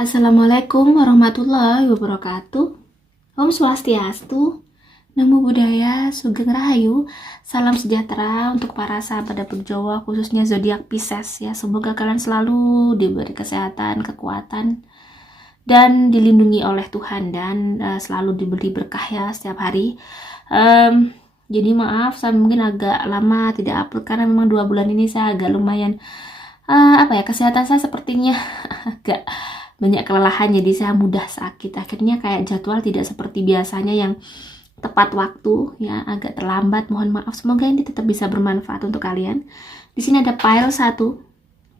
Assalamualaikum warahmatullahi wabarakatuh. Om Swastiastu, Namo Buddhaya, Sugeng Rahayu. Salam sejahtera untuk para sahabat dapur Jawa, khususnya zodiak Pisces ya. Semoga kalian selalu diberi kesehatan, kekuatan, dan dilindungi oleh Tuhan dan selalu diberi berkah ya setiap hari. Jadi maaf, saya mungkin agak lama tidak upload karena memang 2 bulan ini saya agak lumayan kesehatan saya sepertinya agak banyak kelelahan, jadi saya mudah sakit. Akhirnya kayak jadwal tidak seperti biasanya yang tepat waktu ya, agak terlambat. Mohon maaf. Semoga ini tetap bisa bermanfaat untuk kalian. Di sini ada file 1,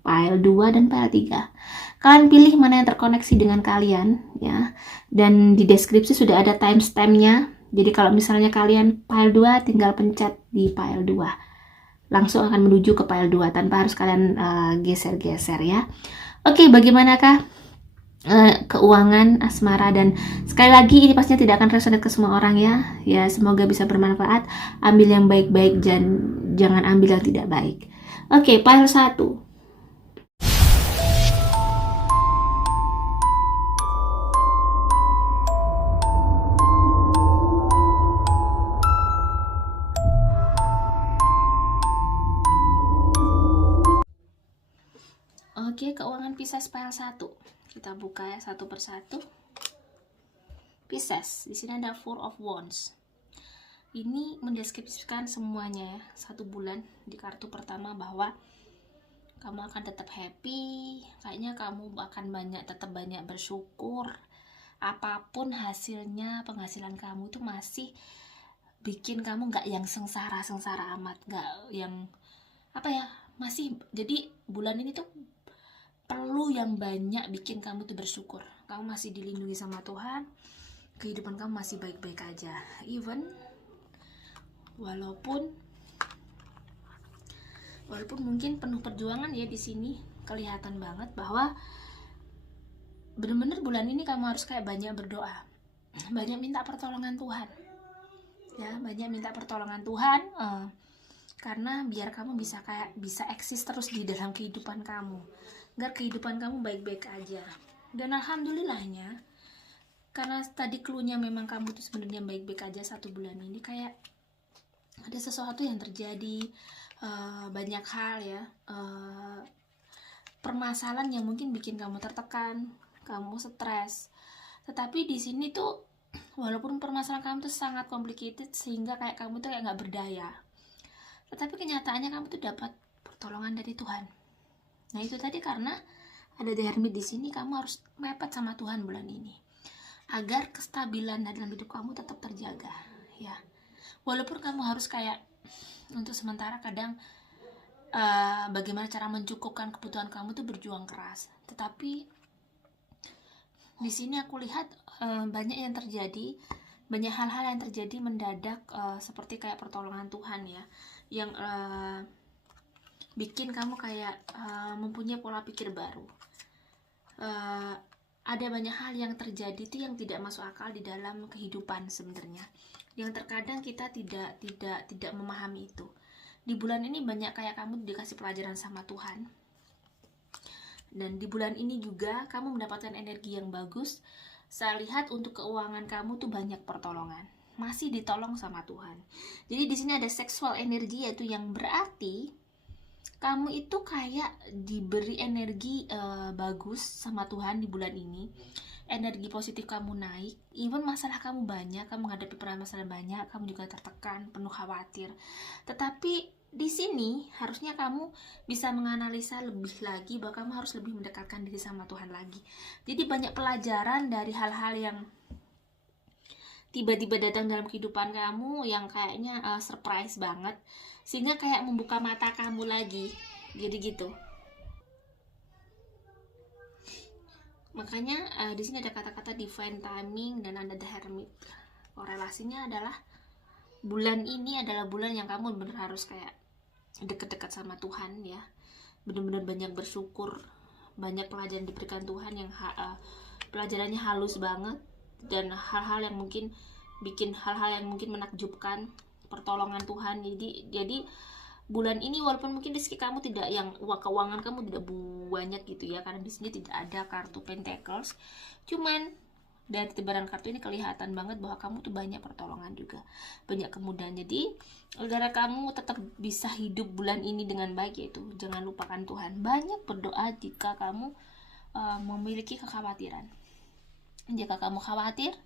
file 2, dan file 3. Kalian pilih mana yang terkoneksi dengan kalian ya. Dan di deskripsi sudah ada timestampnya. Jadi kalau misalnya kalian file 2, tinggal pencet di file 2. Langsung akan menuju ke file 2 tanpa harus kalian geser-geser ya. Oke, bagaimanakah keuangan asmara? Dan sekali lagi ini pastinya tidak akan resonate ke semua orang ya, semoga bisa bermanfaat. Ambil yang baik-baik dan jangan ambil yang tidak baik. Oke, file 1. Oke, keuangan Pisces file 1. Kita buka ya satu persatu. Pisces, di sini ada Four of Wands. Ini mendeskripsikan semuanya ya, 1 bulan di kartu pertama bahwa kamu akan tetap happy, kayaknya kamu akan tetap banyak bersyukur. Apapun hasilnya, penghasilan kamu itu masih bikin kamu nggak yang sengsara amat, nggak yang masih. Jadi bulan ini tuh perlu yang banyak bikin kamu tuh bersyukur. Kamu masih dilindungi sama Tuhan, kehidupan kamu masih baik-baik aja. Even walaupun mungkin penuh perjuangan ya, di sini kelihatan banget bahwa bener-bener bulan ini kamu harus kayak banyak berdoa, banyak minta pertolongan Tuhan ya, banyak minta pertolongan Tuhan karena biar kamu bisa eksis terus di dalam kehidupan kamu, agar kehidupan kamu baik-baik aja. Dan alhamdulillahnya, karena tadi cluenya memang kamu tuh sebenarnya baik-baik aja 1 bulan ini, kayak ada sesuatu yang terjadi, banyak hal ya, permasalahan yang mungkin bikin kamu tertekan, kamu stres. Tetapi di sini tuh walaupun permasalahan kamu tuh sangat complicated sehingga kayak kamu tuh kayak nggak berdaya, tetapi kenyataannya kamu tuh dapat pertolongan dari Tuhan. Nah itu tadi karena ada The Hermit di sini, kamu harus mepet sama Tuhan bulan ini agar kestabilan dalam hidup kamu tetap terjaga ya. Walaupun kamu harus kayak untuk sementara kadang bagaimana cara mencukupkan kebutuhan kamu tuh berjuang keras, tetapi di sini aku lihat banyak yang terjadi, banyak hal-hal yang terjadi mendadak, seperti kayak pertolongan Tuhan ya, yang bikin kamu kayak mempunyai pola pikir baru. Ada banyak hal yang terjadi itu yang tidak masuk akal di dalam kehidupan sebenarnya, yang terkadang kita tidak memahami itu. Di bulan ini banyak kayak kamu dikasih pelajaran sama Tuhan, dan di bulan ini juga kamu mendapatkan energi yang bagus. Saya lihat untuk keuangan kamu tuh banyak pertolongan, masih ditolong sama Tuhan. Jadi di sini ada sexual energi, yaitu yang berarti kamu itu kayak diberi energi bagus sama Tuhan di bulan ini. Energi positif kamu naik, even masalah kamu banyak, kamu menghadapi permasalahan banyak, kamu juga tertekan, penuh khawatir. Tetapi di sini harusnya kamu bisa menganalisa lebih lagi bahwa kamu harus lebih mendekatkan diri sama Tuhan lagi. Jadi banyak pelajaran dari hal-hal yang tiba-tiba datang dalam kehidupan kamu yang kayaknya surprise banget, sehingga kayak membuka mata kamu lagi. Jadi gitu. Makanya di sini ada kata-kata divine timing dan ada The Hermit. Korelasinya adalah bulan ini adalah bulan yang kamu benar harus kayak dekat-dekat sama Tuhan ya. Benar-benar banyak bersyukur, banyak pelajaran diberikan Tuhan yang pelajarannya halus banget, dan hal-hal yang mungkin menakjubkan, pertolongan Tuhan. Jadi bulan ini walaupun mungkin rezeki kamu tidak yang keuangan kamu tidak banyak gitu ya, karena di sini tidak ada kartu Pentacles, cuman dari tebaran kartu ini kelihatan banget bahwa kamu tuh banyak pertolongan juga, banyak kemudahan. Jadi agar kamu tetap bisa hidup bulan ini dengan baik, yaitu jangan lupakan Tuhan, banyak berdoa jika kamu memiliki kekhawatiran. Jika kamu khawatir,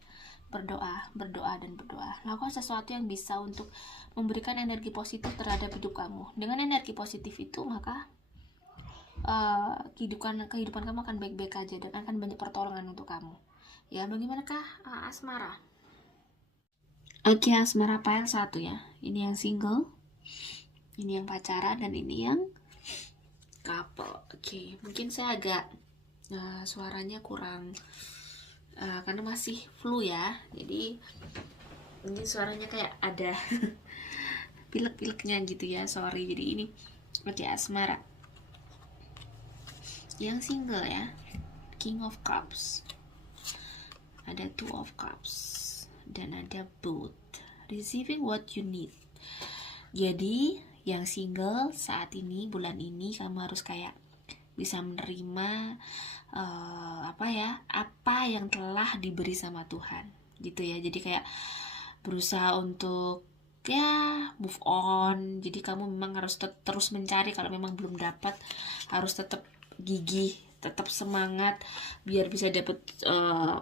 berdoa, dan berdoa. Lakukan sesuatu yang bisa untuk memberikan energi positif terhadap hidup kamu. Dengan energi positif itu, maka kehidupan kamu akan baik-baik aja dan akan banyak pertolongan untuk kamu. Ya, bagaimanakah asmara? Oke, asmara pile 1 ya. Ini yang single, ini yang pacaran, dan ini yang couple. Oke, mungkin saya agak suaranya kurang karena masih flu ya, jadi ini suaranya kayak ada pilek-pileknya gitu ya, sorry. Jadi ini oke, asmara yang single ya, King of Cups, ada Two of Cups, dan ada both, receiving what you need. Jadi yang single saat ini, bulan ini kamu harus kayak bisa menerima apa yang telah diberi sama Tuhan gitu ya. Jadi kayak berusaha untuk ya move on. Jadi kamu memang harus terus mencari, kalau memang belum dapat harus tetap gigih, tetap semangat biar bisa dapet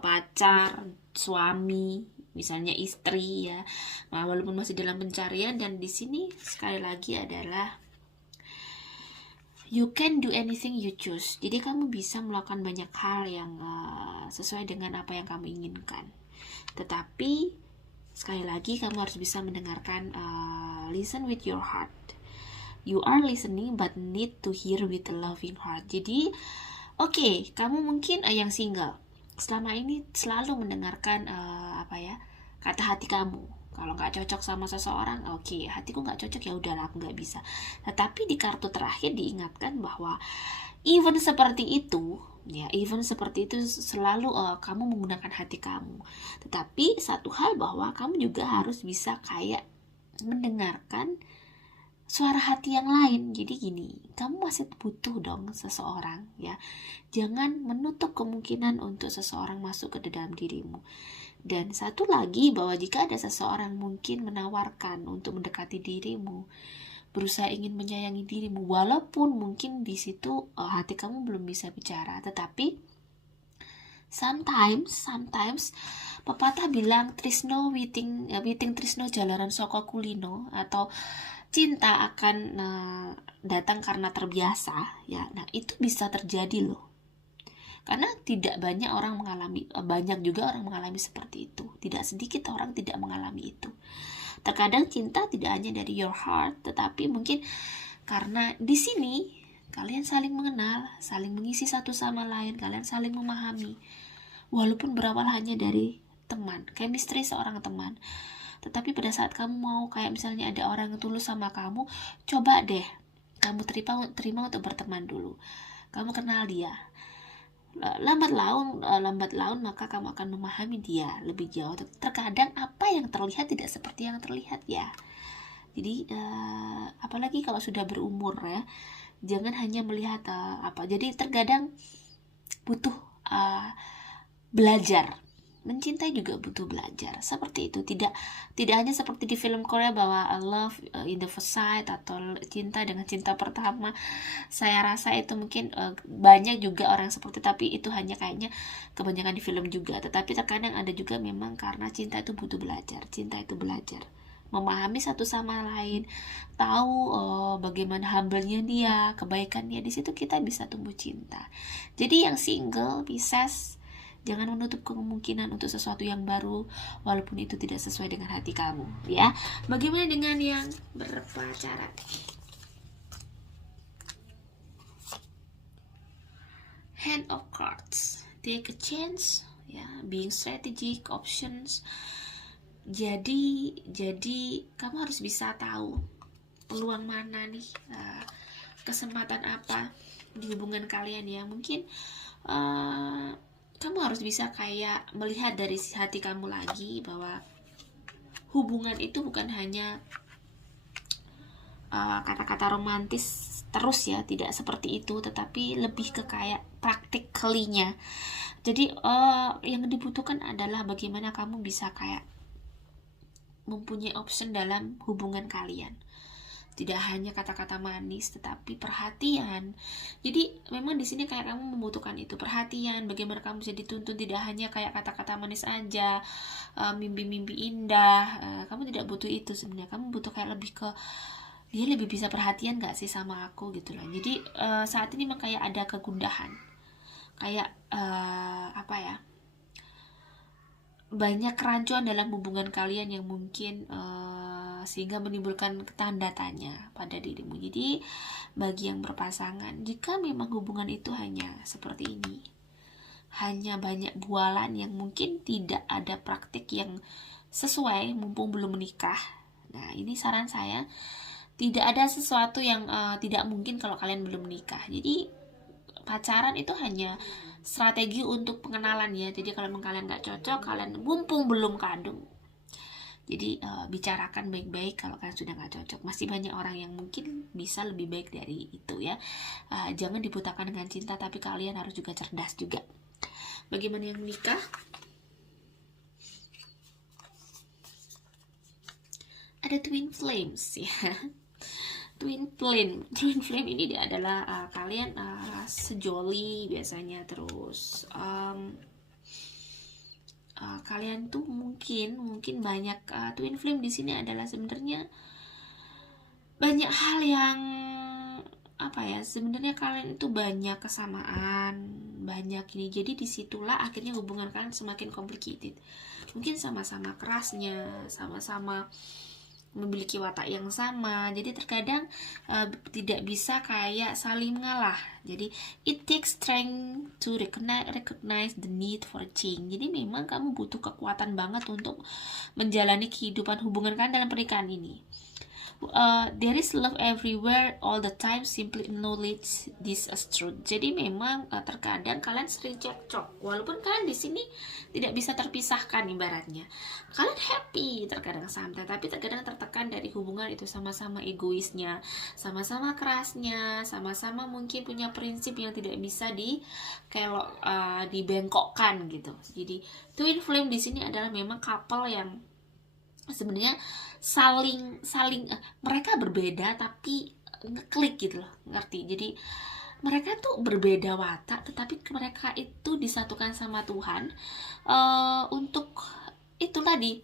pacar, suami, misalnya istri ya. Nah, walaupun masih dalam pencarian. Dan di sini sekali lagi adalah you can do anything you choose. Jadi kamu bisa melakukan banyak hal yang sesuai dengan apa yang kamu inginkan. Tetapi sekali lagi kamu harus bisa mendengarkan, listen with your heart. You are listening but need to hear with a loving heart. Jadi oke, kamu mungkin yang single selama ini selalu mendengarkan kata hati kamu. Kalau nggak cocok sama seseorang, oke, hatiku nggak cocok, ya udahlah, aku nggak bisa. Tetapi di kartu terakhir diingatkan bahwa even seperti itu selalu kamu menggunakan hati kamu. Tetapi satu hal bahwa kamu juga harus bisa kayak mendengarkan suara hati yang lain. Jadi gini, kamu masih butuh dong seseorang ya. Jangan menutup kemungkinan untuk seseorang masuk ke dalam dirimu. Dan satu lagi, bahwa jika ada seseorang mungkin menawarkan untuk mendekati dirimu, berusaha ingin menyayangi dirimu, walaupun mungkin di situ hati kamu belum bisa bicara, tetapi sometimes pepatah bilang tresno witing tresno jalaran saka kulino, atau cinta akan datang karena terbiasa ya. Nah, itu bisa terjadi loh. Karena tidak banyak orang mengalami, banyak juga orang mengalami seperti itu. Tidak sedikit orang tidak mengalami itu. Terkadang cinta tidak hanya dari your heart, tetapi mungkin karena di sini kalian saling mengenal, saling mengisi satu sama lain, kalian saling memahami. Walaupun berawal hanya dari teman, chemistry seorang teman. Tetapi pada saat kamu mau kayak misalnya ada orang yang tulus sama kamu, coba deh kamu terima untuk berteman dulu. Kamu kenal dia. Lambat laun maka kamu akan memahami dia lebih jauh. Terkadang apa yang terlihat tidak seperti yang terlihat ya. Jadi apalagi kalau sudah berumur ya, jangan hanya melihat Jadi terkadang butuh belajar. Mencintai juga butuh belajar. Seperti itu. Tidak hanya seperti di film Korea bahwa love in the first sight atau cinta dengan cinta pertama. Saya rasa itu mungkin banyak juga orang seperti, tapi itu hanya kayaknya kebanyakan di film juga. Tetapi terkadang ada juga memang karena cinta itu butuh belajar. Cinta itu belajar memahami satu sama lain, tahu bagaimana humble-nya dia, kebaikannya. Di situ kita bisa tumbuh cinta. Jadi yang single, Pisces, jangan menutup kemungkinan untuk sesuatu yang baru walaupun itu tidak sesuai dengan hati kamu ya. Bagaimana dengan yang berpacaran? Hand of Cards, take a chance ya, being strategic, options. Jadi kamu harus bisa tahu peluang mana nih, kesempatan apa di hubungan kalian ya. Mungkin kamu harus bisa kayak melihat dari hati kamu lagi bahwa hubungan itu bukan hanya kata-kata romantis terus ya, tidak seperti itu, tetapi lebih ke kayak practically-nya. Jadi yang dibutuhkan adalah bagaimana kamu bisa kayak mempunyai option dalam hubungan kalian. Tidak hanya kata-kata manis, tetapi perhatian. Jadi memang di sini kayak kamu membutuhkan itu, perhatian. Bagaimana kamu bisa dituntun, tidak hanya kayak kata-kata manis aja, mimpi-mimpi indah. Kamu tidak butuh itu sebenarnya. Kamu butuh kayak lebih ke dia lebih bisa perhatian gak sih sama aku gitu loh. Jadi saat ini memang kayak ada kegundahan, kayak apa ya, banyak kerancuan dalam hubungan kalian yang mungkin sehingga menimbulkan tanda tanya pada dirimu. Jadi bagi yang berpasangan, jika memang hubungan itu hanya seperti ini, hanya banyak bualan yang mungkin tidak ada praktik yang sesuai mumpung belum menikah, nah ini saran saya, tidak ada sesuatu yang tidak mungkin kalau kalian belum menikah. Jadi pacaran itu hanya strategi untuk pengenalan ya. Jadi kalau kalian nggak cocok, kalian mumpung belum kadung, jadi bicarakan baik-baik. Kalau kalian sudah nggak cocok, masih banyak orang yang mungkin bisa lebih baik dari itu ya. Jangan dibutakan dengan cinta, tapi kalian harus juga cerdas juga. Bagaimana yang menikah? Ada twin flames ya. Twin flame ini dia adalah kalian sejoli biasanya. Terus kalian tuh mungkin banyak twin flame di sini adalah sebenarnya banyak hal yang apa ya, sebenarnya kalian itu banyak kesamaan, banyak ini. Jadi disitulah akhirnya hubungan kalian semakin complicated. Mungkin sama-sama kerasnya, sama-sama memiliki watak yang sama. Jadi terkadang tidak bisa kayak saling mengalah. Jadi it takes strength to recognize the need for change. Jadi memang kamu butuh kekuatan banget untuk menjalani kehidupan hubungan kalian dalam pernikahan ini. There is love everywhere all the time, simply acknowledge this as truth. Jadi memang terkadang kalian sering cekcok, walaupun kalian di sini tidak bisa terpisahkan ibaratnya. Kalian happy terkadang santai, tapi terkadang tertekan dari hubungan itu, sama-sama egoisnya, sama-sama kerasnya, sama-sama mungkin punya prinsip yang tidak bisa dibengkokkan gitu. Jadi twin flame di sini adalah memang couple yang sebenarnya saling mereka berbeda tapi ngeklik gitu loh, ngerti? Jadi mereka tuh berbeda watak, tetapi mereka itu disatukan sama Tuhan untuk itu tadi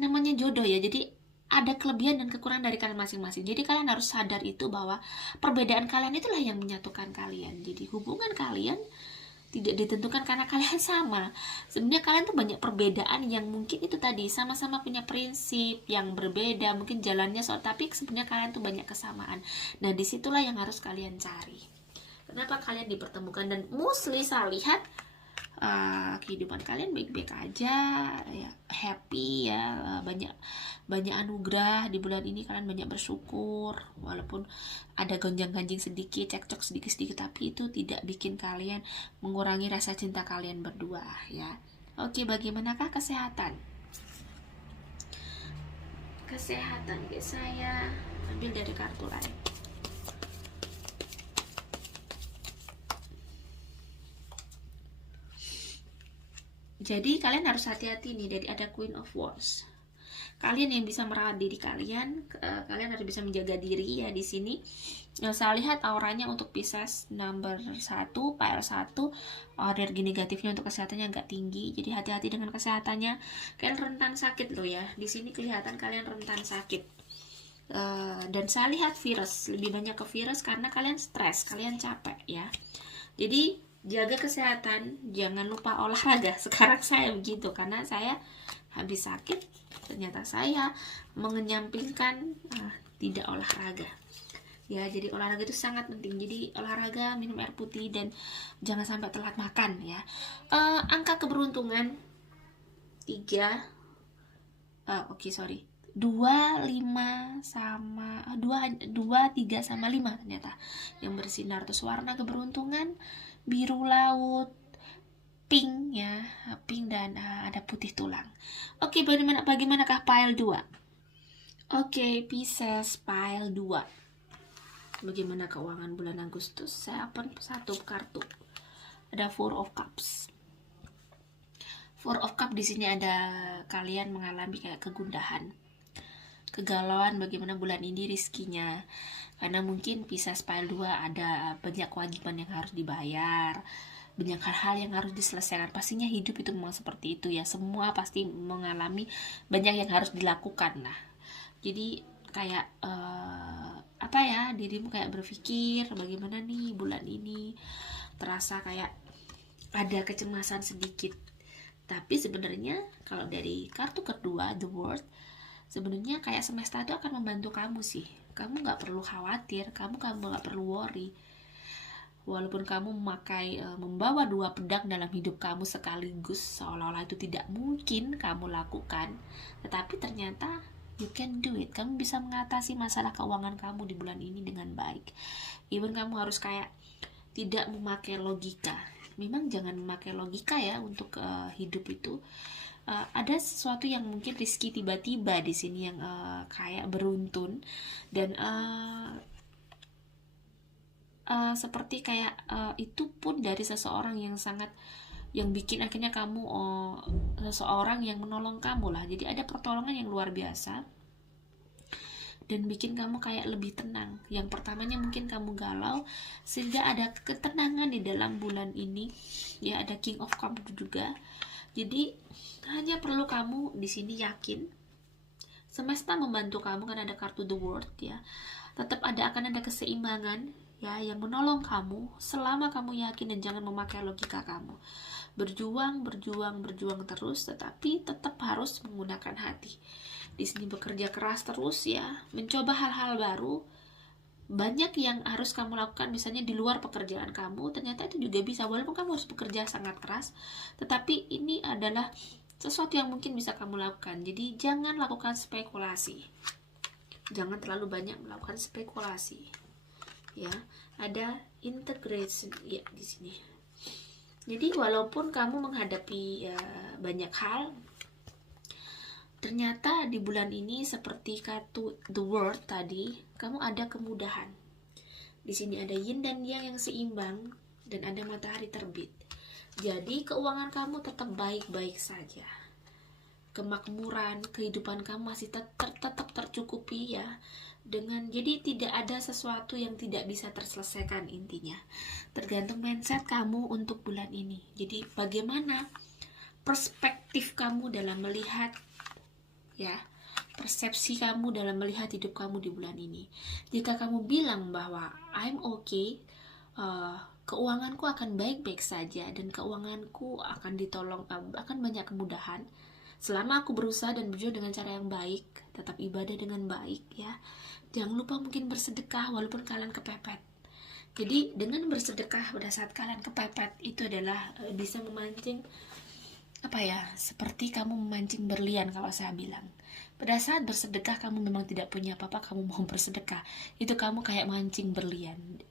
namanya jodoh ya. Jadi ada kelebihan dan kekurangan dari kalian masing-masing. Jadi kalian harus sadar itu, bahwa perbedaan kalian itulah yang menyatukan kalian. Jadi hubungan kalian tidak ditentukan karena kalian sama. Sebenarnya kalian tuh banyak perbedaan yang mungkin itu tadi, sama-sama punya prinsip yang berbeda, mungkin jalannya tapi sebenarnya kalian tuh banyak kesamaan. Nah disitulah yang harus kalian cari. Kenapa kalian dipertemukan? Dan mostly saya lihat kehidupan kalian baik-baik aja ya, happy ya, banyak anugerah di bulan ini. Kalian banyak bersyukur, walaupun ada gonjang-ganjing sedikit, cekcok sedikit-sedikit, tapi itu tidak bikin kalian mengurangi rasa cinta kalian berdua ya. Oke, bagaimanakah kesehatan guys? Saya ambil dari kartu lain. Jadi kalian harus hati-hati nih, dari ada Queen of Wands. Kalian yang bisa merawat diri kalian, kalian harus bisa menjaga diri ya di sini. Saya lihat auranya untuk Pisces number 1, pile 1, energi negatifnya untuk kesehatannya agak tinggi. Jadi hati-hati dengan kesehatannya. Kalian rentan sakit loh ya. Di sini kelihatan kalian rentan sakit. Dan saya lihat virus, lebih banyak ke virus karena kalian stres, kalian capek ya. Jadi jaga kesehatan, jangan lupa olahraga. Sekarang saya begitu karena saya habis sakit, ternyata saya mengenyampingkan tidak olahraga ya. Jadi olahraga itu sangat penting. Jadi olahraga, minum air putih, dan jangan sampai telat makan ya. Angka keberuntungan 3 2, 5 sama 2, 3 sama 5 ternyata yang bersinar. Terus warna keberuntungan biru laut, pink ya, pink, dan ada putih tulang. Oke, bagaimanakah pile 2? Oke, Pisces pile 2. Bagaimana keuangan bulan Agustus? Saya open satu kartu. Ada Four of Cups. Four of Cups di sini ada kalian mengalami kayak kegundahan, kegalauan bagaimana bulan ini rizkinya. Karena mungkin Pisces pile 2 ada banyak kewajiban yang harus dibayar, banyak hal-hal yang harus diselesaikan. Pastinya hidup itu memang seperti itu ya. Semua pasti mengalami banyak yang harus dilakukan. Nah, jadi kayak apa ya, dirimu kayak berpikir bagaimana nih bulan ini, terasa kayak ada kecemasan sedikit. Tapi sebenarnya kalau dari kartu kedua, The World, sebenarnya kayak semesta itu akan membantu kamu sih. Kamu nggak perlu khawatir, kamu nggak perlu worry. Walaupun kamu membawa 2 pedang dalam hidup kamu sekaligus, seolah-olah itu tidak mungkin kamu lakukan, tetapi ternyata you can do it. Kamu bisa mengatasi masalah keuangan kamu di bulan ini dengan baik. Even kamu harus kayak tidak memakai logika. Memang jangan memakai logika ya untuk hidup itu. Ada sesuatu yang mungkin risky tiba-tiba di sini yang kayak beruntun dan seperti kayak itu pun dari seseorang yang sangat, yang bikin akhirnya kamu seseorang yang menolong kamu lah. Jadi ada pertolongan yang luar biasa dan bikin kamu kayak lebih tenang. Yang pertamanya mungkin kamu galau, sehingga ada ketenangan di dalam bulan ini ya. Ada King of Cups juga. Jadi hanya perlu kamu di sini yakin semesta membantu kamu, kan ada kartu The World ya. Tetap akan ada keseimbangan ya yang menolong kamu selama kamu yakin dan jangan memakai logika kamu. Berjuang terus, tetapi tetap harus menggunakan hati. Di sini bekerja keras terus ya, mencoba hal-hal baru. Banyak yang harus kamu lakukan, misalnya di luar pekerjaan kamu, ternyata itu juga bisa. Walaupun kamu harus bekerja sangat keras, tetapi ini adalah sesuatu yang mungkin bisa kamu lakukan. Jadi jangan lakukan spekulasi. Jangan terlalu banyak melakukan spekulasi. Ya, ada integration ya di sini. Jadi walaupun kamu menghadapi banyak hal, ternyata di bulan ini seperti kartu The World tadi, kamu ada kemudahan. Di sini ada yin dan yang seimbang dan ada matahari terbit. Jadi keuangan kamu tetap baik-baik saja. Kemakmuran, kehidupan kamu masih tetap tercukupi ya. Jadi tidak ada sesuatu yang tidak bisa terselesaikan intinya. Tergantung mindset kamu untuk bulan ini. Jadi bagaimana perspektif kamu dalam melihat ya, persepsi kamu dalam melihat hidup kamu di bulan ini. Jika kamu bilang bahwa I'm okay, keuanganku akan baik-baik saja dan keuanganku akan ditolong, akan banyak kemudahan selama aku berusaha dan berjuang dengan cara yang baik, tetap ibadah dengan baik ya. Jangan lupa mungkin bersedekah walaupun kalian kepepet. Jadi dengan bersedekah pada saat kalian kepepet itu adalah bisa memancing seperti kamu memancing berlian. Kalau saya bilang, pada saat bersedekah kamu memang tidak punya apa-apa, kamu mau bersedekah, itu kamu kayak mancing berlian,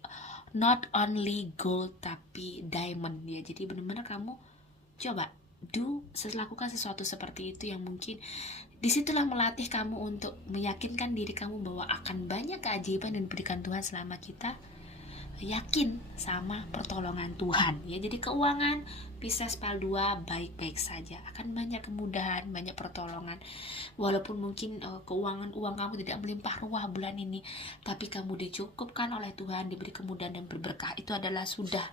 not only gold tapi diamond ya. Jadi benar-benar kamu coba lakukan sesuatu seperti itu, yang mungkin disitulah melatih kamu untuk meyakinkan diri kamu bahwa akan banyak keajaiban yang diberikan Tuhan selama kita yakin sama pertolongan Tuhan ya. Jadi keuangan Pisces pile 2 baik-baik saja, akan banyak kemudahan, banyak pertolongan. Walaupun mungkin keuangan uang kamu tidak melimpah ruah bulan ini, tapi kamu dicukupkan oleh Tuhan, diberi kemudahan dan berberkah. Itu adalah sudah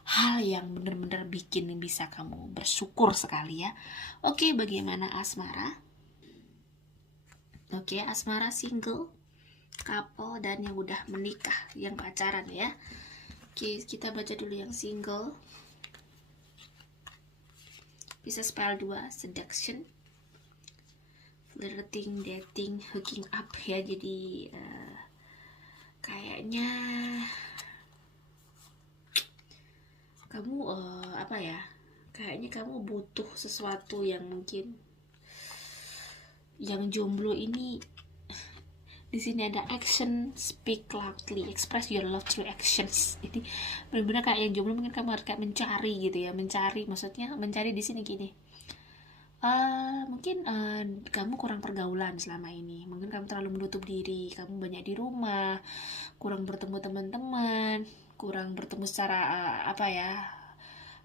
hal yang benar-benar bikin bisa kamu bersyukur sekali ya. Oke, bagaimana asmara? Oke, asmara, single, couple, dan yang udah menikah, yang pacaran ya. Oke, kita baca dulu yang single. Pisces pile 2, seduction, flirting, dating, hooking up ya. Jadi kayaknya kamu kayaknya kamu butuh sesuatu yang mungkin yang jomblo ini. Di sini ada action, speak loudly, express your love through actions. Jadi benar-benar kayak yang jomblo mungkin kamu harus kayak mencari gitu ya, mencari, maksudnya mencari di sini gini. Mungkin kamu kurang pergaulan selama ini. Mungkin kamu terlalu menutup diri, kamu banyak di rumah, kurang bertemu teman-teman, kurang bertemu secara apa ya,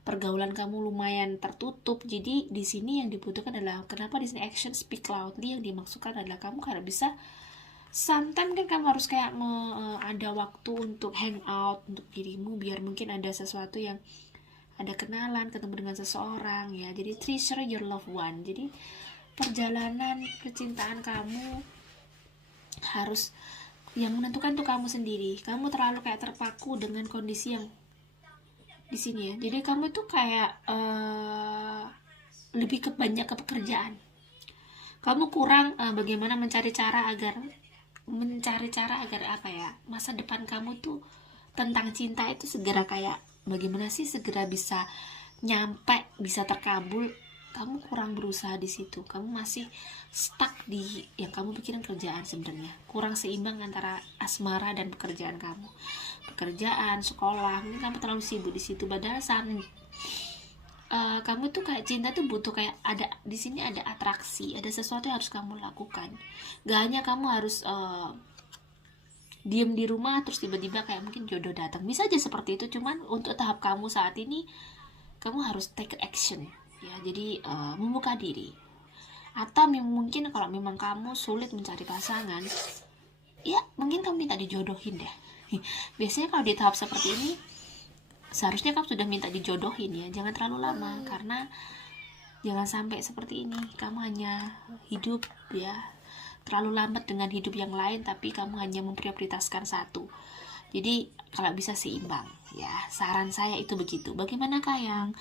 pergaulan kamu lumayan tertutup. Jadi di sini yang dibutuhkan adalah, kenapa di sini action speak loudly, yang dimaksudkan adalah kamu harus bisa sometimes kan kamu harus kayak ada waktu untuk hang out untuk dirimu, biar mungkin ada sesuatu yang ada kenalan, ketemu dengan seseorang ya. Jadi treasure your loved one. Jadi perjalanan percintaan kamu harus, yang menentukan tuh kamu sendiri. Kamu terlalu kayak terpaku dengan kondisi yang di sini ya. Jadi kamu tuh kayak lebih ke banyak ke pekerjaan. Kamu kurang bagaimana mencari cara agar apa ya, masa depan kamu tuh tentang cinta itu segera kayak bagaimana sih segera bisa nyampe, bisa terkabul. Kamu kurang berusaha di situ, kamu masih stuck di yang kamu pikirin kerjaan. Sebenarnya kurang seimbang antara asmara dan pekerjaan kamu, pekerjaan, sekolah. Mungkin kamu terlalu sibuk di situ, padahal saat kamu tuh kayak cinta tuh butuh kayak ada di sini, ada atraksi, ada sesuatu yang harus kamu lakukan. Gak hanya kamu harus diem di rumah terus tiba-tiba kayak mungkin jodoh datang, bisa aja seperti itu. Cuman untuk tahap kamu saat ini, kamu harus take action ya. Jadi membuka diri. Atau mungkin kalau memang kamu sulit mencari pasangan, ya mungkin kamu minta dijodohin deh. Biasanya kalau di tahap seperti ini seharusnya kamu sudah minta dijodohin ya. Jangan terlalu lama, karena jangan sampai seperti ini kamu hanya hidup ya terlalu lambat dengan hidup yang lain, tapi kamu hanya memprioritaskan satu. Jadi kalau bisa seimbang ya, saran saya itu begitu. Bagaimanakah yang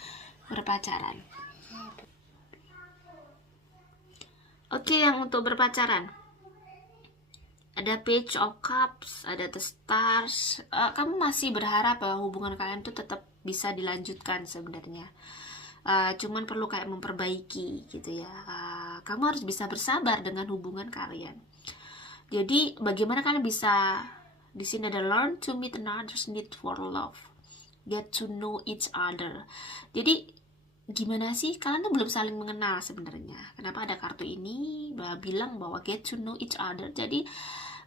berpacaran? Oke, yang untuk berpacaran ada Page of Cups, ada The Stars. Kamu masih berharap bahwa hubungan kalian tuh tetap bisa dilanjutkan sebenarnya. Cuman perlu kayak memperbaiki gitu ya. Kamu harus bisa bersabar dengan hubungan kalian. Jadi bagaimana kalian bisa, di sini ada learn to meet another's need for love, get to know each other. Jadi gimana sih kalian tuh belum saling mengenal sebenarnya. Kenapa ada kartu ini bilang bahwa get to know each other. Jadi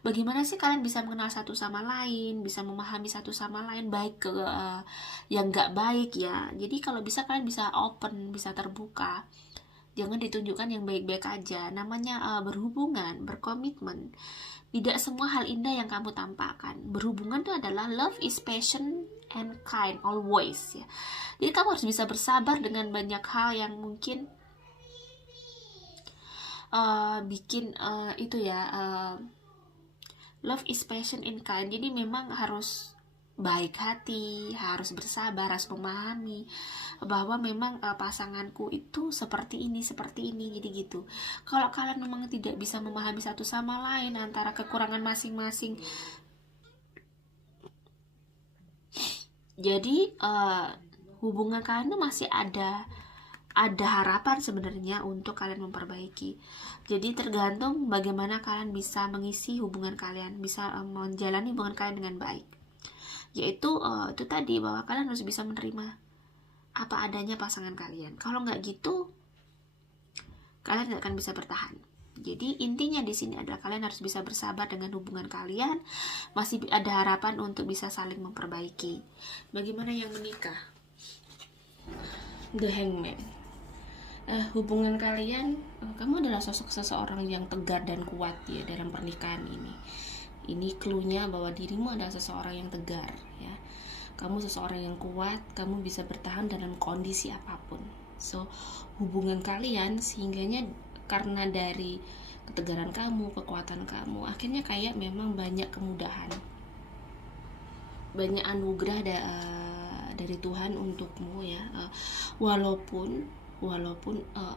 bagaimana sih kalian bisa mengenal satu sama lain, bisa memahami satu sama lain, baik ke yang nggak baik ya. Jadi kalau bisa kalian bisa open, bisa terbuka. Jangan ditunjukkan yang baik-baik aja. Namanya berhubungan, berkomitmen. Tidak semua hal indah yang kamu tampakkan. Berhubungan itu adalah love is patient and kind always ya. Jadi kamu harus bisa bersabar dengan banyak hal yang mungkin bikin itu ya. Love is patient and kind. Jadi memang harus baik hati, harus bersabar, harus memahami bahwa memang pasanganku itu seperti ini. Jadi gitu. Kalau kalian memang tidak bisa memahami satu sama lain antara kekurangan masing-masing, jadi hubungan kalian tuh masih ada harapan sebenarnya untuk kalian memperbaiki. Jadi tergantung bagaimana kalian bisa mengisi hubungan kalian, bisa menjalani hubungan kalian dengan baik. Yaitu itu tadi, bahwa kalian harus bisa menerima apa adanya pasangan kalian. Kalau nggak gitu, kalian nggak akan bisa bertahan. Jadi intinya di sini adalah kalian harus bisa bersabar dengan hubungan kalian, masih ada harapan untuk bisa saling memperbaiki. Bagaimana yang menikah? The Hangman. Hubungan kalian, kamu adalah sosok seseorang yang tegar dan kuat ya dalam pernikahan ini. Ini cluenya bahwa dirimu adalah seseorang yang tegar ya. Kamu seseorang yang kuat, kamu bisa bertahan dalam kondisi apapun. So, hubungan kalian sehingganya karena dari ketegaran kamu, kekuatan kamu, akhirnya kayak memang banyak kemudahan, banyak anugerah dari Tuhan untukmu ya. Walaupun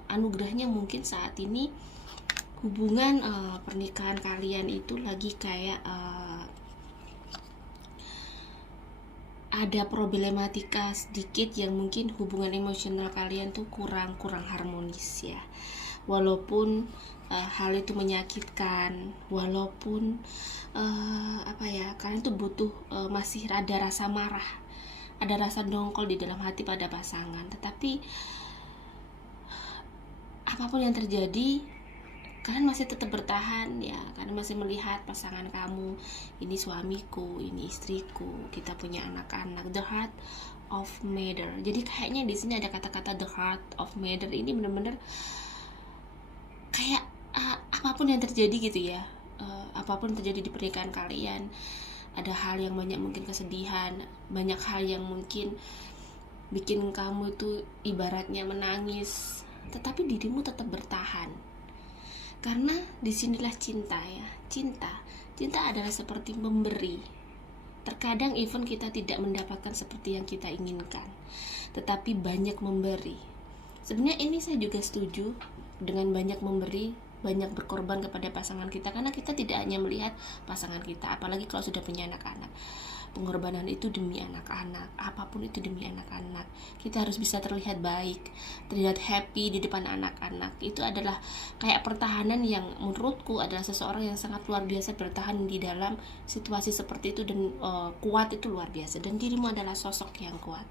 anugerahnya mungkin saat ini hubungan pernikahan kalian itu lagi kayak ada problematika sedikit, yang mungkin hubungan emosional kalian tuh kurang harmonis ya. Walaupun hal itu menyakitkan, walaupun kalian tuh butuh masih ada rasa marah, ada rasa dongkol di dalam hati pada pasangan, tetapi apapun yang terjadi, kalian masih tetap bertahan ya, kalian masih melihat pasangan kamu, ini suamiku, ini istriku, kita punya anak-anak, the heart of mother. Jadi kayaknya di sini ada kata-kata the heart of mother, ini bener-bener kayak apapun yang terjadi gitu ya, apapun yang terjadi di pernikahan kalian, ada hal yang banyak mungkin kesedihan, banyak hal yang mungkin bikin kamu itu ibaratnya menangis, tetapi dirimu tetap bertahan. Karena disinilah cinta ya. Cinta adalah seperti memberi. Terkadang even kita tidak mendapatkan seperti yang kita inginkan, tetapi banyak memberi. Sebenarnya ini saya juga setuju dengan banyak memberi, banyak berkorban kepada pasangan kita, karena kita tidak hanya melihat pasangan kita, apalagi kalau sudah punya anak-anak. Pengorbanan itu demi anak-anak, apapun itu demi anak-anak. Kita harus bisa terlihat baik, terlihat happy di depan anak-anak. Itu adalah kayak pertahanan yang menurutku adalah seseorang yang sangat luar biasa bertahan di dalam situasi seperti itu, dan kuat itu luar biasa. Dan dirimu adalah sosok yang kuat.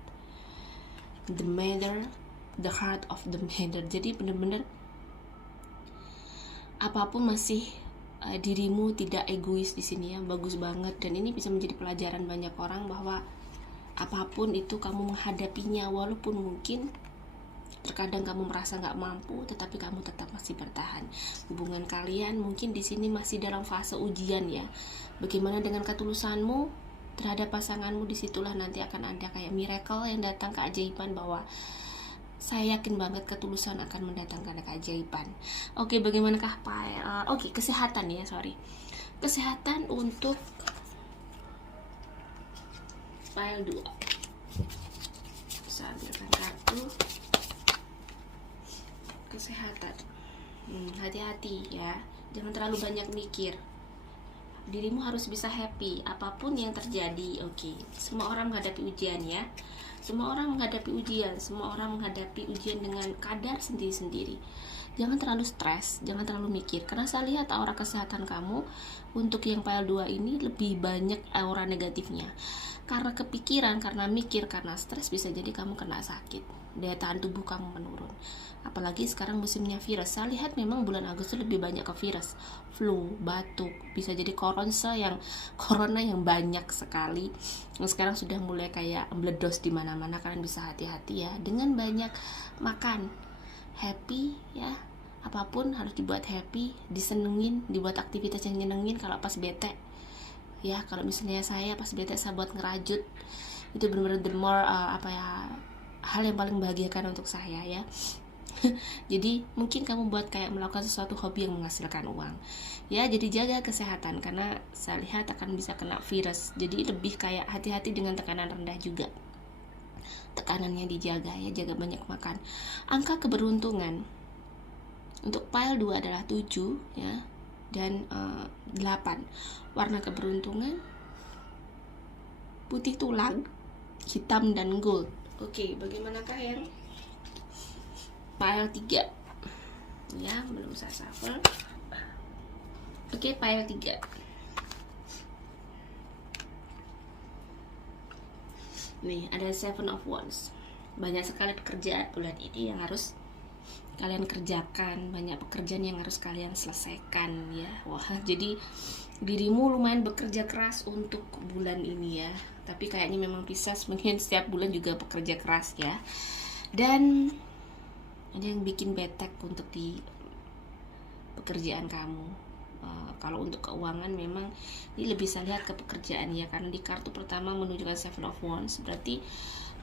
The mother, the heart of the mother. Jadi benar-benar apapun masih dirimu tidak egois di sini ya, bagus banget. Dan ini bisa menjadi pelajaran banyak orang bahwa apapun itu kamu menghadapinya, walaupun mungkin terkadang kamu merasa nggak mampu, tetapi kamu tetap masih bertahan. Hubungan kalian mungkin di sini masih dalam fase ujian ya. Bagaimana dengan ketulusanmu terhadap pasanganmu? Disitulah nanti akan ada kayak miracle yang datang, keajaiban, bahwa saya yakin banget ketulusan akan mendatangkan keajaiban. Oke, bagaimanakah Pak? Kesehatan ya, kesehatan untuk file 2. Saya ambilkan kartu kesehatan. Hati-hati ya, jangan terlalu banyak mikir. Dirimu harus bisa happy apapun yang terjadi. Oke, semua orang menghadapi ujian ya. Semua orang menghadapi ujian, semua orang menghadapi ujian dengan kadar sendiri-sendiri. Jangan terlalu stres, jangan terlalu mikir, karena saya lihat aura kesehatan kamu untuk yang file 2 ini lebih banyak aura negatifnya. Karena kepikiran, karena mikir, karena stres, bisa jadi kamu kena sakit, daya tahan tubuh kamu menurun. Apalagi sekarang musimnya virus. Saya lihat memang bulan Agustus lebih banyak ke virus, flu, batuk, bisa jadi corona yang banyak sekali. Sekarang sudah mulai kayak meledos di mana-mana. Kalian bisa hati-hati ya dengan banyak makan, happy ya. Apapun harus dibuat happy, disenengin, dibuat aktivitas yang nyenengin. Kalau pas bete ya, kalau misalnya saya pas bete saya buat ngerajut, itu benar-benar the more hal yang paling membahagiakan untuk saya ya. Jadi mungkin kamu buat kayak melakukan sesuatu hobi yang menghasilkan uang ya. Jadi jaga kesehatan, karena saya lihat akan bisa kena virus. Jadi lebih kayak hati-hati dengan tekanan rendah juga, tekanannya dijaga ya, jaga banyak makan. Angka keberuntungan untuk file 2 adalah 7 ya, dan 8. Warna keberuntungan putih tulang, hitam, dan gold. Oke, bagaimanakah yang file 3 ya? Belum saya shuffle. Oke, file 3. Nih, ada 7 of Wands. Banyak sekali pekerjaan bulan ini yang harus kalian kerjakan, banyak pekerjaan yang harus kalian selesaikan ya. Wah, jadi dirimu lumayan bekerja keras untuk bulan ini ya. Tapi kayaknya memang Pisces mungkin setiap bulan juga bekerja keras ya. Dan ada yang bikin betek untuk di pekerjaan kamu. Kalau untuk keuangan memang ini lebih saya lihat ke pekerjaan ya, karena di kartu pertama menunjukkan 7 of Wands, berarti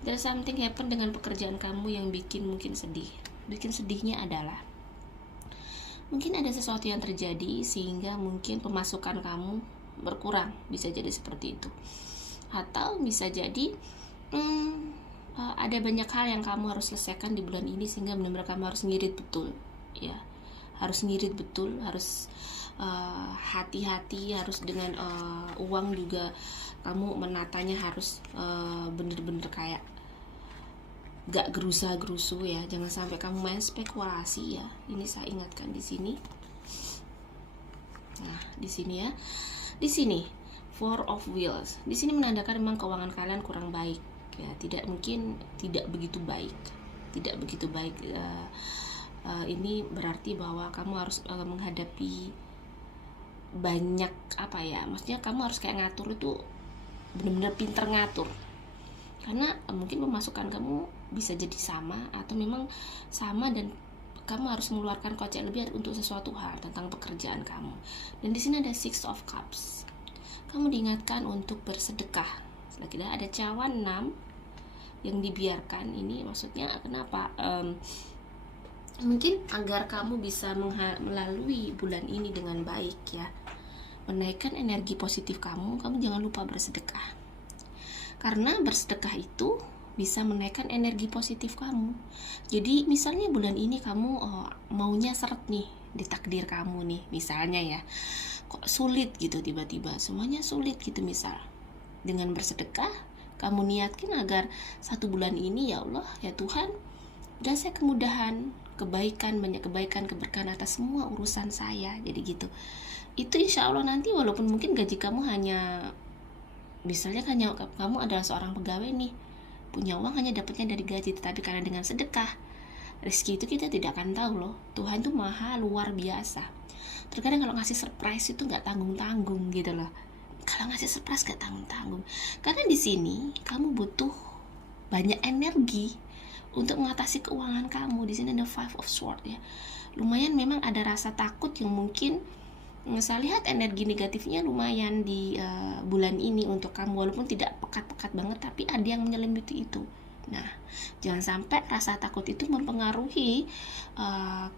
there's something happen dengan pekerjaan kamu yang bikin mungkin sedih. Bikin sedihnya adalah mungkin ada sesuatu yang terjadi sehingga mungkin pemasukan kamu berkurang, bisa jadi seperti itu. Atau bisa jadi ada banyak hal yang kamu harus selesaikan di bulan ini, sehingga benar-benar kamu harus ngirit betul ya, harus ngirit betul, harus hati-hati, harus dengan uang juga kamu menatanya harus bener-bener kayak gak gerusa-gerusu ya, jangan sampai kamu main spekulasi ya. Ini saya ingatkan di sini. Nah, di sini ya, di sini 4 of Wheels, di sini menandakan memang keuangan kalian kurang baik ya, tidak begitu baik Ini berarti bahwa kamu harus menghadapi banyak apa ya, maksudnya kamu harus kayak ngatur itu benar-benar pinter ngatur, karena mungkin pemasukan kamu bisa jadi sama atau memang sama dan kamu harus mengeluarkan kocek lebih untuk sesuatu hal tentang pekerjaan kamu. Dan di sini ada Six of Cups. Kamu diingatkan untuk bersedekah. Selagi ada cawan 6 yang dibiarkan, ini maksudnya kenapa? Mungkin agar kamu bisa melalui bulan ini dengan baik ya, menaikkan energi positif kamu jangan lupa bersedekah. Karena bersedekah itu bisa menaikkan energi positif kamu. Jadi misalnya bulan ini kamu maunya seret nih di takdir kamu nih, misalnya ya, kok sulit gitu, tiba-tiba semuanya sulit gitu misal. Dengan bersedekah, kamu niatkan agar 1 bulan ini, ya Allah, ya Tuhan, udah saya kemudahan, kebaikan, banyak kebaikan, keberkahan atas semua urusan saya. Jadi gitu. Itu insya Allah nanti walaupun mungkin gaji kamu hanya, misalnya kamu adalah seorang pegawai nih, punya uang hanya dapatnya dari gaji, tetapi karena dengan sedekah, rezeki itu kita tidak akan tahu loh. Tuhan tuh maha luar biasa. Terkadang kalau ngasih surprise itu nggak tanggung-tanggung gitu loh. Kalau ngasih surprise nggak tanggung-tanggung. Karena di sini kamu butuh banyak energi untuk mengatasi keuangan kamu. Di sini ada Five of Swords ya. Lumayan memang ada rasa takut yang mungkin saya lihat energi negatifnya lumayan di bulan ini untuk kamu, walaupun tidak pekat-pekat banget, tapi ada yang menyelimuti itu. Nah, jangan sampai rasa takut itu mempengaruhi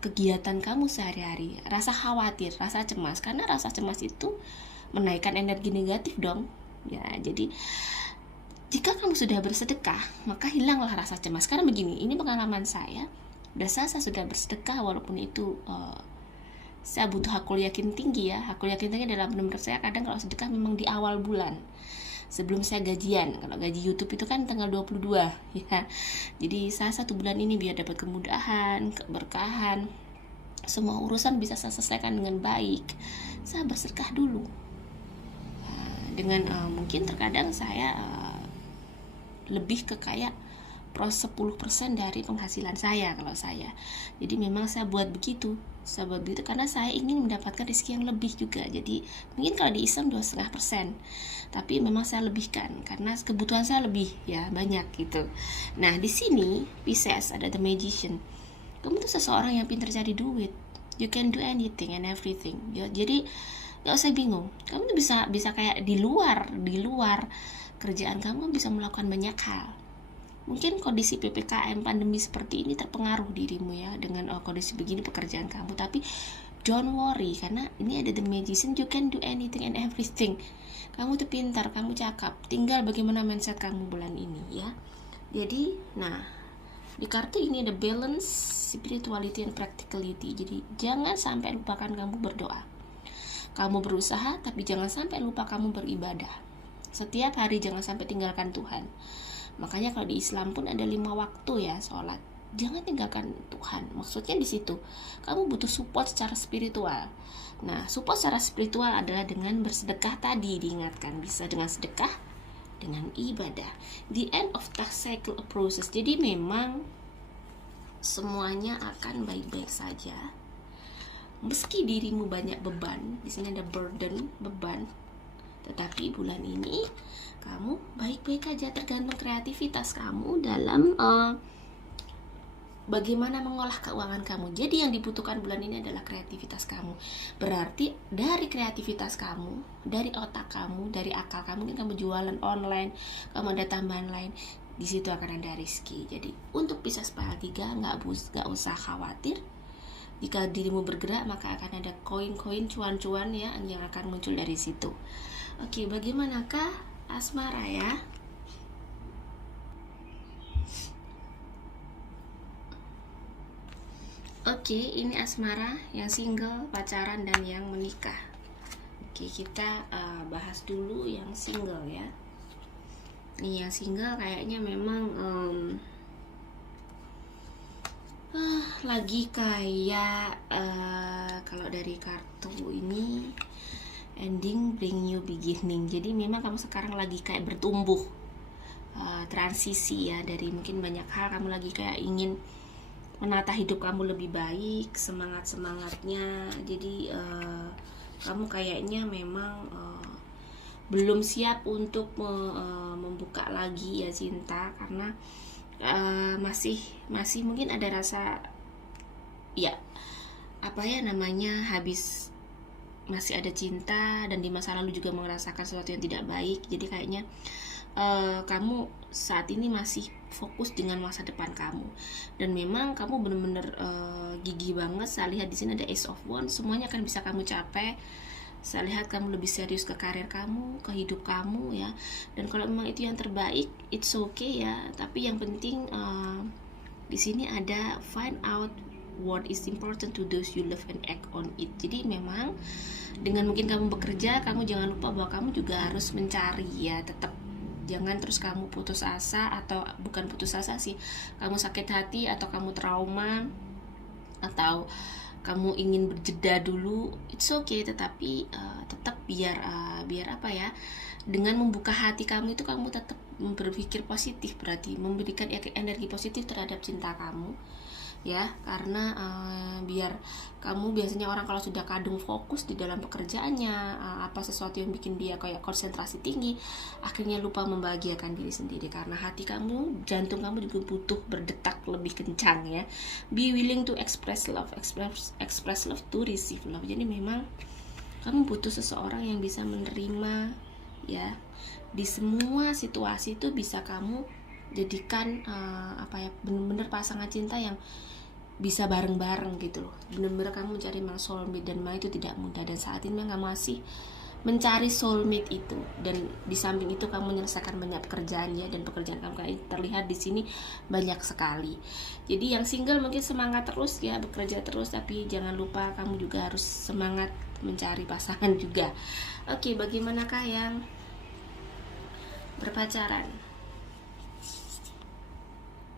kegiatan kamu sehari-hari. Rasa khawatir, rasa cemas, karena rasa cemas itu menaikkan energi negatif dong. Ya, jadi jika kamu sudah bersedekah, maka hilanglah rasa cemas. Karena begini, ini pengalaman saya. Saya sudah bersedekah, walaupun itu saya butuh hakul yakin tinggi ya. Hakul yakin tinggi adalah benar-benar saya kadang kalau sedekah memang di awal bulan, sebelum saya gajian. Kalau gaji YouTube itu kan tanggal 22 ya. Jadi saya 1 bulan ini biar dapat kemudahan, keberkahan, semua urusan bisa saya selesaikan dengan baik, saya bersedekah dulu. Dengan mungkin terkadang saya lebih ke kayak 10% dari penghasilan saya kalau saya. Jadi memang saya buat begitu karena saya ingin mendapatkan rezeki yang lebih juga. Jadi mungkin kalau di Islam 2,5%, tapi memang saya lebihkan karena kebutuhan saya lebih ya, banyak gitu. Nah, di sini Pisces ada The Magician. Kamu tuh seseorang yang pintar cari duit. You can do anything and everything ya. Jadi gak usah bingung. Kamu tuh bisa kayak di luar kerjaan kamu bisa melakukan banyak hal. Mungkin kondisi PPKM pandemi seperti ini terpengaruh dirimu ya dengan kondisi begini pekerjaan kamu, tapi don't worry, karena ini ada The Magician. You can do anything and everything. Kamu tuh pintar, kamu cakap, tinggal bagaimana mindset kamu bulan ini ya. Jadi nah, di kartu ini ada balance, spirituality and practicality. Jadi jangan sampai lupakan kamu berdoa. Kamu berusaha, tapi jangan sampai lupa kamu beribadah. Setiap hari jangan sampai tinggalkan Tuhan. Makanya kalau di Islam pun ada 5 waktu ya sholat. Jangan tinggalkan Tuhan. Maksudnya di situ kamu butuh support secara spiritual. Nah, support secara spiritual adalah dengan bersedekah tadi, diingatkan. Bisa dengan sedekah, dengan ibadah. The end of the cycle of process. Jadi memang semuanya akan baik-baik saja. Meski dirimu banyak beban, di sini ada burden, beban. Tetapi bulan ini kamu baik-baik aja, tergantung kreativitas kamu dalam bagaimana mengolah keuangan kamu. Jadi yang dibutuhkan bulan ini adalah kreativitas kamu. Berarti dari kreativitas kamu, dari otak kamu, dari akal kamu, mungkin kamu jualan online, kamu ada tambahan lain, di situ akan ada rezeki. Jadi untuk Pisces Pile 3 nggak usah khawatir. Jika dirimu bergerak, maka akan ada koin-koin, cuan-cuan ya yang akan muncul dari situ. Oke, bagaimanakah asmara ya? Oke, ini asmara yang single, pacaran, dan yang menikah. Oke, kita bahas dulu yang single ya. Nih yang single kayaknya memang lagi kayak kalau dari kartu ini ending bring new beginning. Jadi memang kamu sekarang lagi kayak bertumbuh, transisi ya, dari mungkin banyak hal kamu lagi kayak ingin menata hidup kamu lebih baik, semangatnya. Jadi kamu kayaknya memang belum siap untuk membuka lagi ya cinta, karena masih mungkin ada rasa, ya apa ya namanya, habis masih ada cinta, dan di masa lalu juga merasakan sesuatu yang tidak baik. Jadi kayaknya kamu saat ini masih fokus dengan masa depan kamu, dan memang kamu benar-benar gigih banget. Saya lihat di sini ada Ace of Wands, semuanya akan bisa kamu capai. Saya lihat kamu lebih serius ke karir kamu, ke hidup kamu ya. Dan kalau memang itu yang terbaik, it's okay ya. Tapi yang penting di sini ada find out what is important to those you love and act on it. Jadi memang dengan mungkin kamu bekerja, kamu jangan lupa bahwa kamu juga harus mencari ya. Tetap jangan terus kamu putus asa, atau bukan putus asa sih, kamu sakit hati atau kamu trauma atau kamu ingin berjeda dulu, it's okay. Tetapi tetap biar apa ya, dengan membuka hati kamu itu kamu tetap berpikir positif, berarti memberikan energi positif terhadap cinta kamu ya. Karena biar kamu, biasanya orang kalau sudah kadung fokus di dalam pekerjaannya, apa sesuatu yang bikin dia kayak konsentrasi tinggi, akhirnya lupa membahagiakan diri sendiri. Karena hati kamu, jantung kamu juga butuh berdetak lebih kencang ya. Be willing to express love, express love to receive love. Jadi memang kamu butuh seseorang yang bisa menerima ya. Di semua situasi itu bisa kamu jadikan benar-benar pasangan cinta yang bisa bareng-bareng gitu loh. Benar-benar kamu mencari memang soulmate, dan memang itu tidak mudah. Dan saat ini memang kamu masih mencari soulmate itu, dan di samping itu kamu menyelesaikan banyak pekerjaan ya, dan pekerjaan kamu terlihat di sini banyak sekali. Jadi yang single mungkin semangat terus ya, bekerja terus, tapi jangan lupa kamu juga harus semangat mencari pasangan juga. Oke, bagaimanakah yang berpacaran?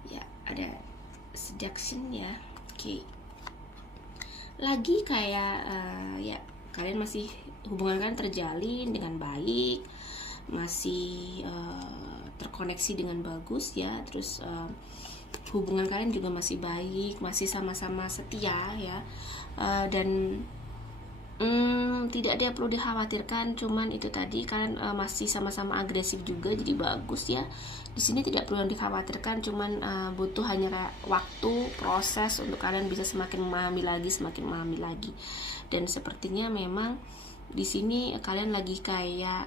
Ya, ada seduction ya. Oke. Lagi kayak ya, kalian masih, hubungan kalian terjalin dengan baik, masih terkoneksi dengan bagus ya. Terus hubungan kalian juga masih baik, masih sama-sama setia ya. Dan tidak ada yang perlu dikhawatirkan. Cuman itu tadi, kalian masih sama-sama agresif juga, jadi bagus ya. Di sini tidak perlu yang dikhawatirkan, cuman butuh hanya waktu, proses untuk kalian bisa semakin memahami lagi. Dan sepertinya memang di sini kalian lagi kayak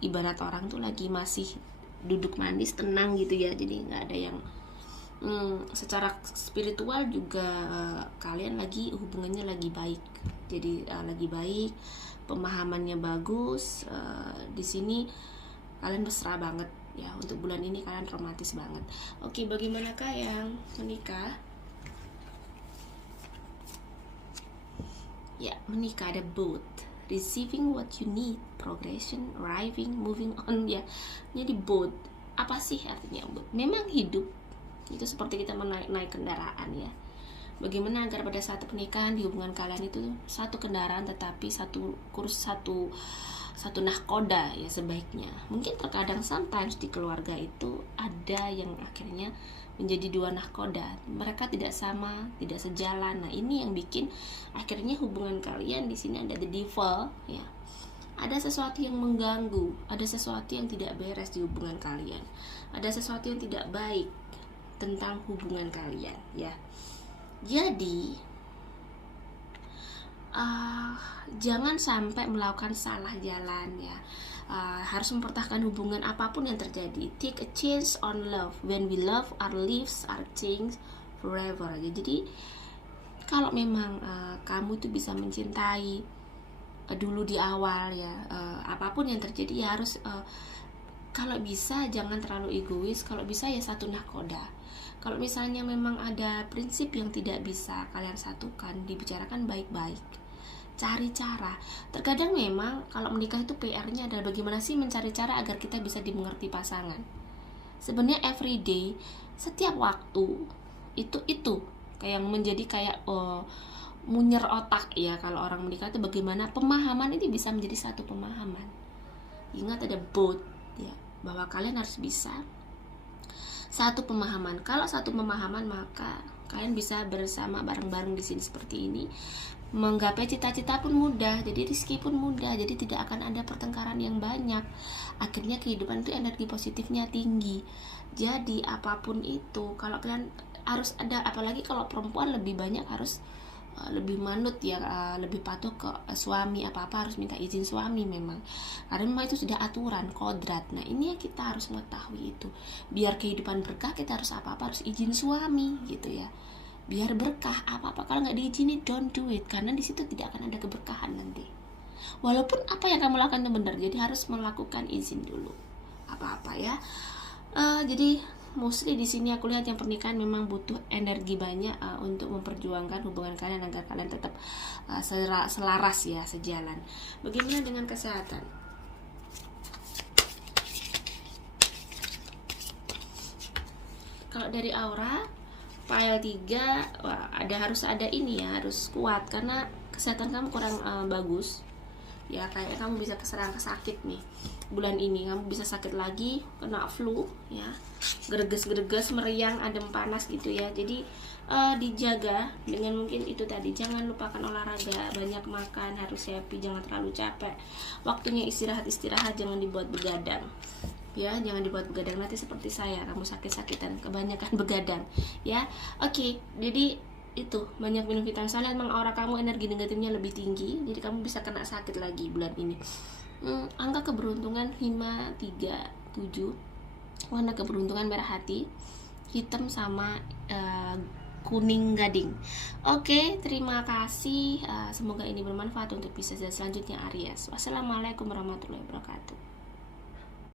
ibarat orang tuh lagi masih duduk manis tenang gitu ya. Jadi nggak ada yang secara spiritual juga kalian lagi hubungannya lagi baik. Jadi lagi baik, pemahamannya bagus. Di sini kalian mesra banget ya. Untuk bulan ini kalian romantis banget. Oke, bagaimanakah yang menikah? Ya, menikah ada both, receiving what you need, progression, arriving, moving on ya. Jadi both, apa sih artinya both? Memang hidup itu seperti kita naik kendaraan ya. Bagaimana agar pada saat pernikahan di hubungan kalian itu satu kendaraan, tetapi satu kurs, satu nahkoda ya sebaiknya. Mungkin terkadang sometimes di keluarga itu ada yang akhirnya menjadi dua nahkoda, mereka tidak sama, tidak sejalan. Nah ini yang bikin akhirnya hubungan kalian di sini ada the devil ya. Ada sesuatu yang mengganggu, ada sesuatu yang tidak beres di hubungan kalian, ada sesuatu yang tidak baik tentang hubungan kalian ya. Jadi jangan sampai melakukan salah jalan ya. Harus mempertahankan hubungan apapun yang terjadi. Take a chance on love. When we love, our lives are changed forever. Jadi kalau memang kamu tuh bisa mencintai dulu di awal ya, apapun yang terjadi ya harus kalau bisa jangan terlalu egois. Kalau bisa ya satu nahkoda. Kalau misalnya memang ada prinsip yang tidak bisa kalian satukan, dibicarakan baik-baik, cari cara. Terkadang memang kalau menikah itu PR-nya adalah bagaimana sih mencari cara agar kita bisa dimengerti pasangan. Sebenarnya everyday, setiap waktu itu kayak menjadi kayak munyer otak ya. Kalau orang menikah itu bagaimana pemahaman ini bisa menjadi satu pemahaman. Ingat ada both ya, bahwa kalian harus bisa satu pemahaman. Kalau satu pemahaman, maka kalian bisa bersama bareng-bareng di sini seperti ini. Menggapai cita-cita pun mudah, jadi rezeki pun mudah, jadi tidak akan ada pertengkaran yang banyak. Akhirnya kehidupan itu energi positifnya tinggi. Jadi apapun itu, kalau kalian harus ada, apalagi kalau perempuan lebih banyak harus lebih manut ya, lebih patuh ke suami, apa-apa harus minta izin suami memang, karena memang itu sudah aturan kodrat. Nah ini yang kita harus mengetahui itu, biar kehidupan berkah kita harus apa-apa harus izin suami gitu ya, biar berkah. Apa-apa kalau nggak diizinin, don't do it, karena di situ tidak akan ada keberkahan nanti, walaupun apa yang kamu lakukan itu benar. Jadi harus melakukan izin dulu apa-apa ya. Jadi mostly di sini aku lihat yang pernikahan memang butuh energi banyak untuk memperjuangkan hubungan kalian agar kalian tetap selaras ya, sejalan. Bagaimana dengan kesehatan? Kalau dari aura file 3, wah, harus ada ini ya, harus kuat karena kesehatan kamu kurang bagus. Ya kayak kamu bisa keserang sakit nih bulan ini, kamu bisa sakit lagi, kena flu ya, greges meriang, adem panas gitu ya. Jadi dijaga dengan mungkin itu tadi, jangan lupakan olahraga, banyak makan, harus happy, jangan terlalu capek, waktunya istirahat, jangan dibuat begadang ya, jangan dibuat begadang, nanti seperti saya, kamu sakit-sakitan kebanyakan begadang ya. Oke, jadi itu banyak minum vitamin. Soalnya emang aura kamu energi negatifnya lebih tinggi, jadi kamu bisa kena sakit lagi bulan ini. Angka keberuntungan 537, warna keberuntungan merah hati, hitam sama kuning gading. Oke, terima kasih, semoga ini bermanfaat untuk bisnis selanjutnya Aries. Wassalamualaikum warahmatullahi wabarakatuh.